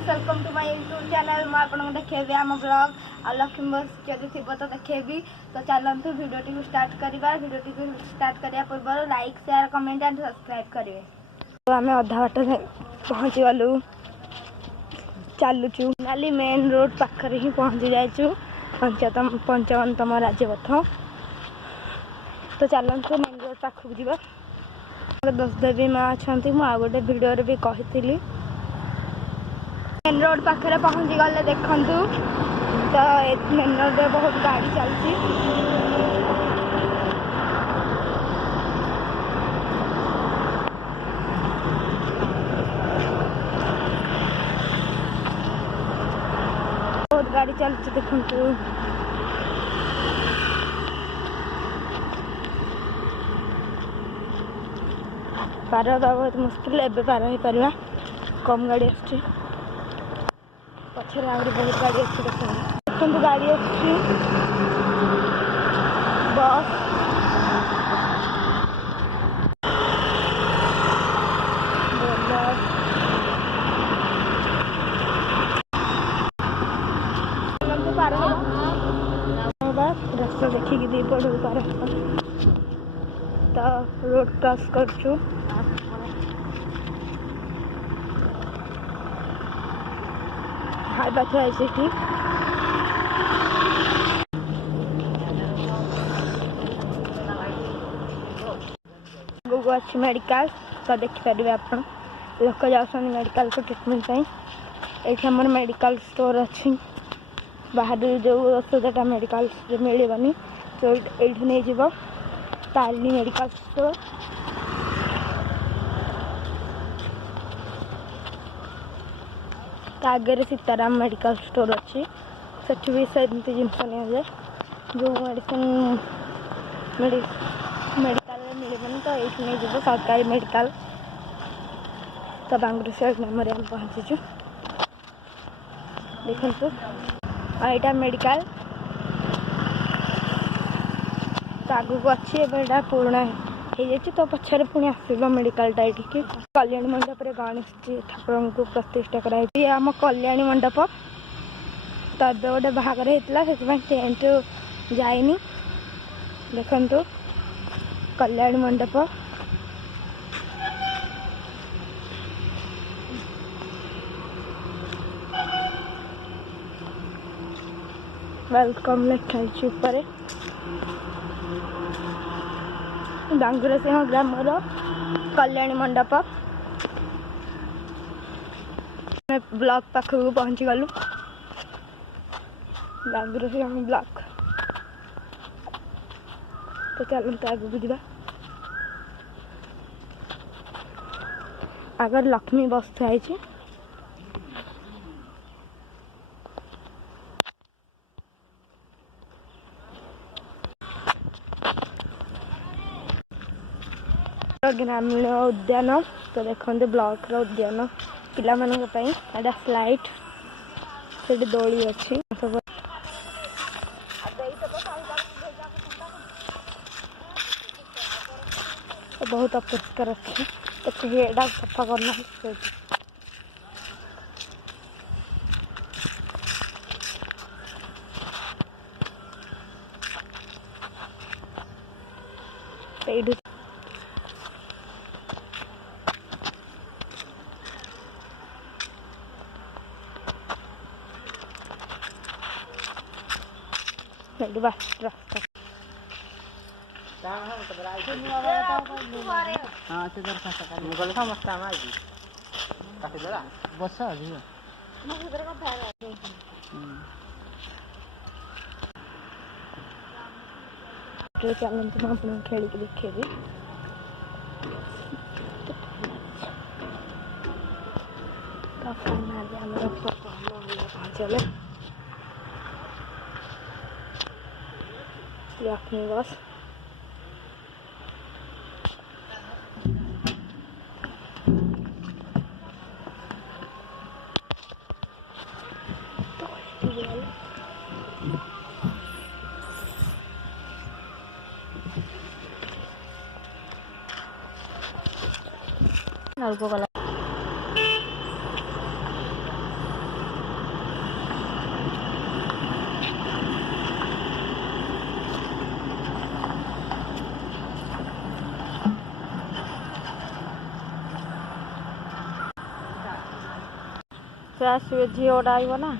Friends welcome to my YouTube channel मैं आपको देखेबी आम ब्लॉग आ लक्ष्मी बस जब थी तो देखेबी तो चलतु भिडियोटी को स्टार्ट करवा भिडियोटी को स्टार्ट करने पूर्व like share comment and subscribe करेंगे। तो आम अधा बाट पहुँची गलु चलुचु नाली मेन रोड पाखे ही पहुँची जाइचु पंचावनतम राज्यपथ। तो चलतु मेन रोड पाखक जा दशदेवी माँ अच्छा मुझे गोटे भिडियो भी कही मेन रोड पाखे पहुँची गले देखु तो मेन रोड में बहुत गाड़ी चलती बहुत गाड़ी चलती देखु पार बहुत मुस्किल एवं पार हो पार कम गाड़ी आस पछे आगे बहुत गाड़ी अच्छी देखो गाड़ी अच्छी बस पार रास्ता देखिए दी पड़ पार तो रोड क्रॉस कर हाई बात है गो अच्छी मेडिकल तो देखिपारे आप लोक जाऊँ मेडिकल को ट्रिटमेंट ये आम मेडिकल स्टोर अच्छी बाहर जो औषधटा मेडिकल मिलनी तो ये नहीं जीव तारिणी मेडिकल स्टोर आगे सीताराम मेडिकल स्टोर अच्छी सेठी भी सेमती जिनस नि जाए जो मेडिसिन मेडिकल मिलबनी तो ये नहीं जीव सरकारी मेडिकल। तो बांगुर साइड नाम हम पहुँचीचु देखु यहाँ मेडिकल तो आगू अच्छी एवं पुराणा हो जाए तो पछारे पुणी आसो मेडिकलटा ये कल्याणी मंडप रे गणेश जी ठाकुर को प्रतिष्ठा कराई आम कल्याणी मंडप तो ए गोटे बाहागर होता से टेंट जाइनी देखु कल्याणी मंडप वेलकम लिखाई ऊपर बांगुर सिंह ग्रामर कल्याणी मंडप ब्लॉक पाखक पहुँची गलु बांगुर सिंह ब्लॉक तो चलते आगू जा आगर लक्ष्मी बस थी ग्रामीण उद्यान तो देखते ब्लॉक उद्यान पिला एटा स्लाइड से दोली अच्छी सब बहुत अपरिष्कार अच्छी तो कहीं सफा करना रास्ता चलते मैं खेल के देखेबी चले लक्ष्मी बस से आसवे झीटा आइब ना।